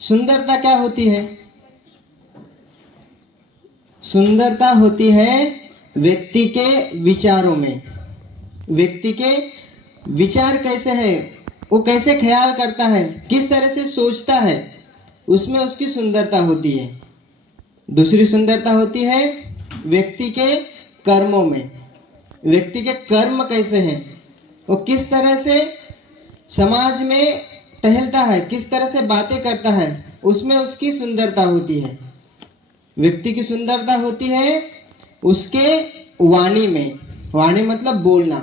सुंदरता क्या होती है? सुंदरता होती है व्यक्ति के विचारों में। व्यक्ति के विचार कैसे है, वो कैसे ख्याल करता है, किस तरह से सोचता है, उसमें उसकी सुंदरता होती है। दूसरी सुंदरता होती है व्यक्ति के कर्मों में। व्यक्ति के कर्म कैसे हैं, वो किस तरह से समाज में टहलता है, किस तरह से बातें करता है, उसमें उसकी सुंदरता होती है। व्यक्ति की सुंदरता होती है उसके वाणी में। वाणी मतलब बोलना।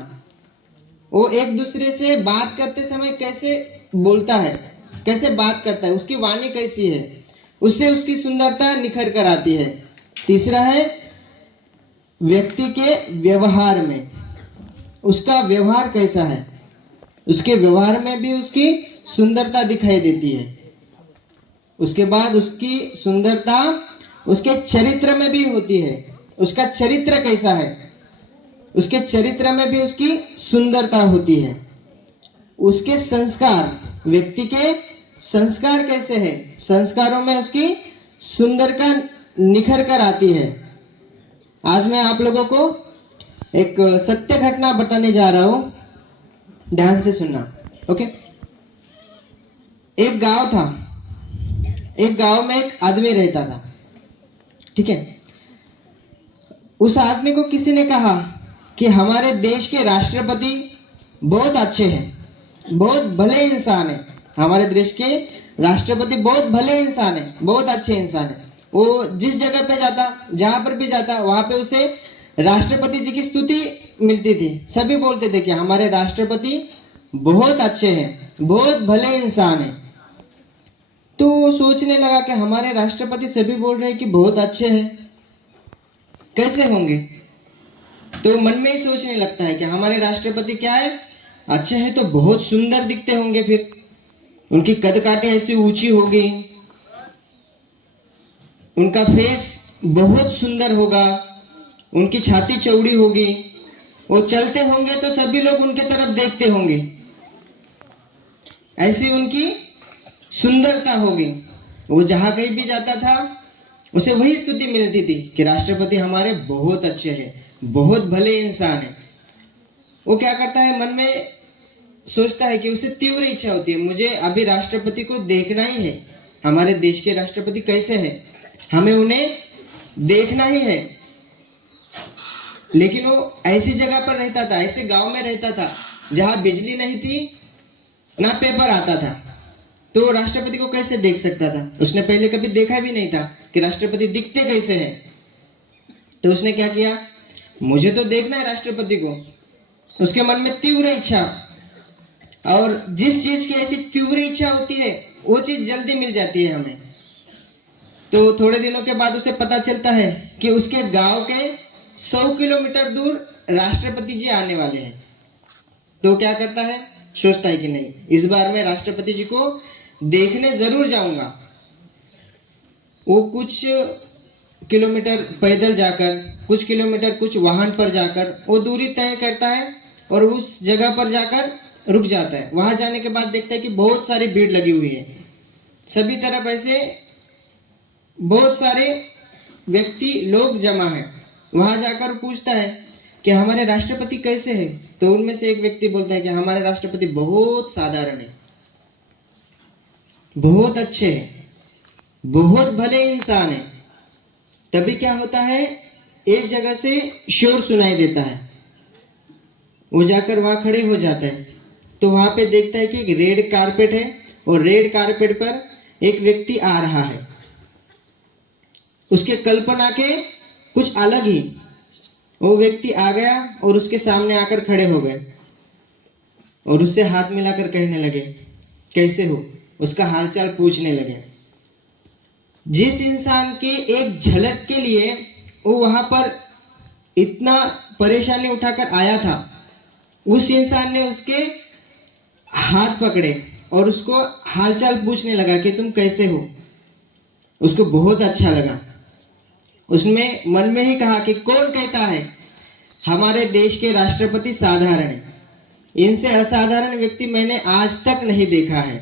वो एक दूसरे से बात करते समय कैसे बोलता है, कैसे बात करता है, उसकी वाणी कैसी है, उससे उसकी सुंदरता निखर कर आती है। तीसरा है व्यक्ति के व्यवहार में। उसका व्यवहार कैसा है, उसके व्यवहार में भी उसकी सुंदरता दिखाई देती है। उसके बाद उसकी सुंदरता उसके चरित्र में भी होती है। उसका चरित्र कैसा है, उसके चरित्र में भी उसकी सुंदरता होती है। उसके संस्कार, व्यक्ति के संस्कार कैसे हैं, संस्कारों में उसकी सुंदरता निखर कर आती है। आज मैं आप लोगों को एक सत्य घटना बताने जा रहा हूं, ध्यान से सुनना। ओके। एक गांव था। एक गांव में एक आदमी रहता था, ठीक है। उस आदमी को किसी ने कहा कि हमारे देश के राष्ट्रपति बहुत अच्छे हैं, बहुत भले इंसान हैं। हमारे देश के राष्ट्रपति बहुत भले इंसान हैं, बहुत अच्छे इंसान हैं। वो जिस जगह पे जाता, जहां पर भी जाता, वहां पे उसे राष्ट्रपति जी की स्तुति मिलती थी। सभी बोलते थे कि हमारे राष्ट्रपति बहुत अच्छे हैं, बहुत भले इंसान हैं। तो वो सोचने लगा कि हमारे राष्ट्रपति सभी बोल रहे हैं कि बहुत अच्छे हैं, कैसे होंगे। तो मन में ही सोचने लगता है कि हमारे राष्ट्रपति क्या है, अच्छे हैं तो बहुत सुंदर दिखते होंगे, फिर उनकी कद काटे ऐसी ऊंची होगी, उनका फेस बहुत सुंदर होगा, उनकी छाती चौड़ी होगी, वो चलते होंगे तो सभी लोग उनके तरफ देखते होंगे, ऐसी उनकी सुंदरता होगी। वो जहां कहीं भी जाता था उसे वही स्तुति मिलती थी कि राष्ट्रपति हमारे बहुत अच्छे हैं, बहुत भले इंसान हैं। वो क्या करता है, मन में सोचता है कि उसे तीव्र इच्छा होती है, मुझे अभी राष्ट्रपति को देखना ही है। हमारे देश के राष्ट्रपति कैसे हैं, हमें उन्हें देखना ही है। लेकिन वो ऐसी जगह पर रहता था, ऐसे गांव में रहता था जहां बिजली नहीं थी, ना पेपर आता था। तो राष्ट्रपति को कैसे देख सकता था? उसने पहले कभी देखा भी नहीं था कि राष्ट्रपति दिखते कैसे हैं। तो उसने क्या किया, मुझे तो देखना है राष्ट्रपति को। उसके मन में तीव्र इच्छा, और जिस चीज की ऐसी तीव्र इच्छा होती है वो चीज जल्दी मिल जाती है हमें। तो थोड़े दिनों के बाद उसे पता चलता है कि उसके गांव के 100 किलोमीटर दूर राष्ट्रपति जी आने वाले हैं। तो क्या करता है, सोचता है कि नहीं, इस बार मैं राष्ट्रपति जी को देखने जरूर जाऊंगा। वो कुछ किलोमीटर पैदल जाकर, कुछ किलोमीटर कुछ वाहन पर जाकर वो दूरी तय करता है और उस जगह पर जाकर रुक जाता है। वहां जाने के बाद देखता है कि बहुत सारी भीड़ लगी हुई है, सभी तरफ ऐसे बहुत सारे व्यक्ति लोग जमा है। वहां जाकर पूछता है कि हमारे राष्ट्रपति कैसे हैं। तो उनमें से एक व्यक्ति बोलता है कि हमारे राष्ट्रपति बहुत साधारण है, बहुत अच्छे हैं, बहुत भले इंसान है। तभी क्या होता है, एक जगह से शोर सुनाई देता है। वो जाकर वहां खड़े हो जाता है। तो वहां पे देखता है कि एक रेड कारपेट है और रेड कारपेट पर एक व्यक्ति आ रहा है। उसके कल्पना के कुछ अलग ही। वो व्यक्ति आ गया और उसके सामने आकर खड़े हो गए और उससे हाथ मिलाकर कहने लगे, कैसे हो, उसका हालचाल पूछने लगे। जिस इंसान के एक झलक के लिए वो वहां पर इतना परेशानी उठाकर आया था, उस इंसान ने उसके हाथ पकड़े और उसको हालचाल पूछने लगा कि तुम कैसे हो। उसको बहुत अच्छा लगा। उसने मन में ही कहा कि कौन कहता है हमारे देश के राष्ट्रपति साधारण है, इनसे असाधारण व्यक्ति मैंने आज तक नहीं देखा है।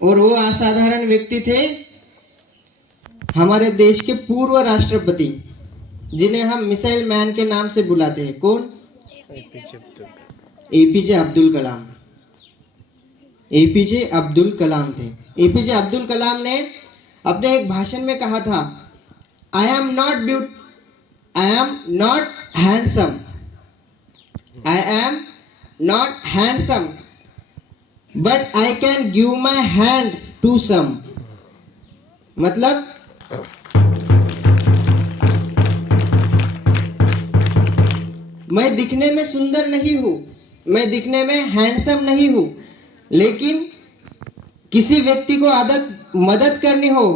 और वो असाधारण व्यक्ति थे हमारे देश के पूर्व राष्ट्रपति, जिन्हें हम मिसाइल मैन के नाम से बुलाते हैं। कौन? एपीजे अब्दुल कलाम। एपीजे अब्दुल कलाम थे। एपीजे अब्दुल कलाम ने अपने एक भाषण में कहा था, I am not handsome, I am not handsome but I can give my hand to some. मतलब मैं दिखने में सुंदर नहीं हूं, मैं दिखने में हैंडसम नहीं हूं, लेकिन किसी व्यक्ति को मदद करनी हो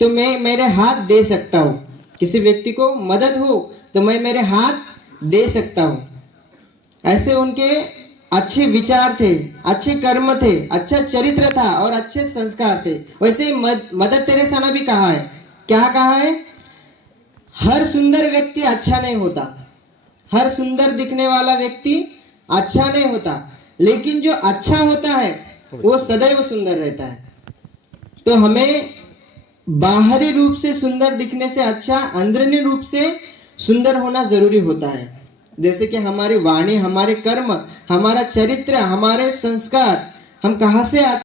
तो मैं मेरे हाथ दे सकता हूं। किसी व्यक्ति को मदद हो तो मैं मेरे हाथ दे सकता हूं। ऐसे उनके अच्छे विचार थे, अच्छे कर्म थे, अच्छा चरित्र था और अच्छे संस्कार थे। वैसे ही मदर तेरेसा ने भी कहा है, क्या कहा है? हर सुंदर व्यक्ति अच्छा नहीं होता, हर सुंदर दिखने वाला व्यक्ति अच्छा नहीं होता, लेकिन जो अच्छा होता है वो सदैव सुंदर रहता है। तो हमें बाहरी रूप से सुंदर दिखने से अच्छा अंदरूनी रूप से सुंदर होना जरूरी होता है। जैसे कि हमारी वाणी, हमारे कर्म, हमारा चरित्र, हमारे संस्कार, हम कहाँ से आते